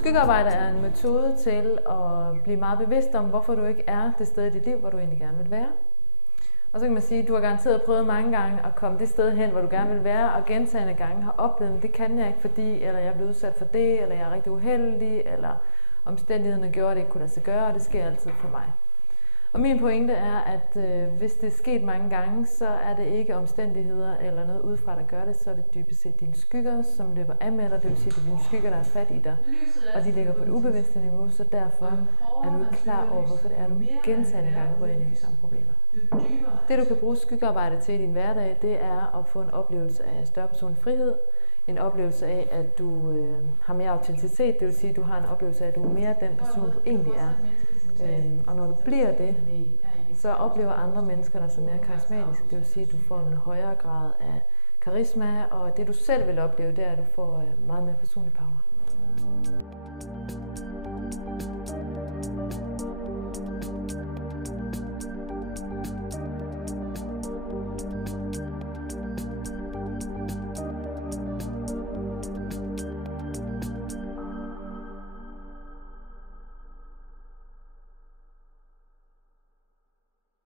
Skyggearbejde er en metode til at blive meget bevidst om, hvorfor du ikke er det sted i dit liv, hvor du egentlig gerne vil være. Og så kan man sige, at du har garanteret prøvet mange gange at komme det sted hen, hvor du gerne vil være, og gentagne gange har oplevet, at det kan jeg ikke, fordi eller jeg er blevet udsat for det, eller jeg er rigtig uheldig, eller omstændighederne gjorde, at det ikke kunne lade sig gøre, og det sker altid for mig. Og min pointe er, at hvis det er sket mange gange, så er det ikke omstændigheder eller noget udefra, der gør det, så er det dybest set dine skygger, som løber af med dig. Det vil sige, at det er dine skygger, der er fat i dig, og de ligger på et ubevidste niveau, så derfor er du ikke klar over, hvorfor det er, du gentagne gange går ind i de samme problemer. Det, du kan bruge skyggearbejde til i din hverdag, det er at få en oplevelse af større personlig frihed, en oplevelse af, at du har mere autenticitet, det vil sige, at du har en oplevelse af, at du er mere den person, du egentlig er. Og når du bliver det, så oplever andre mennesker dig som mere karismatisk. Det vil sige, at du får en højere grad af karisma, og det du selv vil opleve, det er, at du får meget mere personlig power.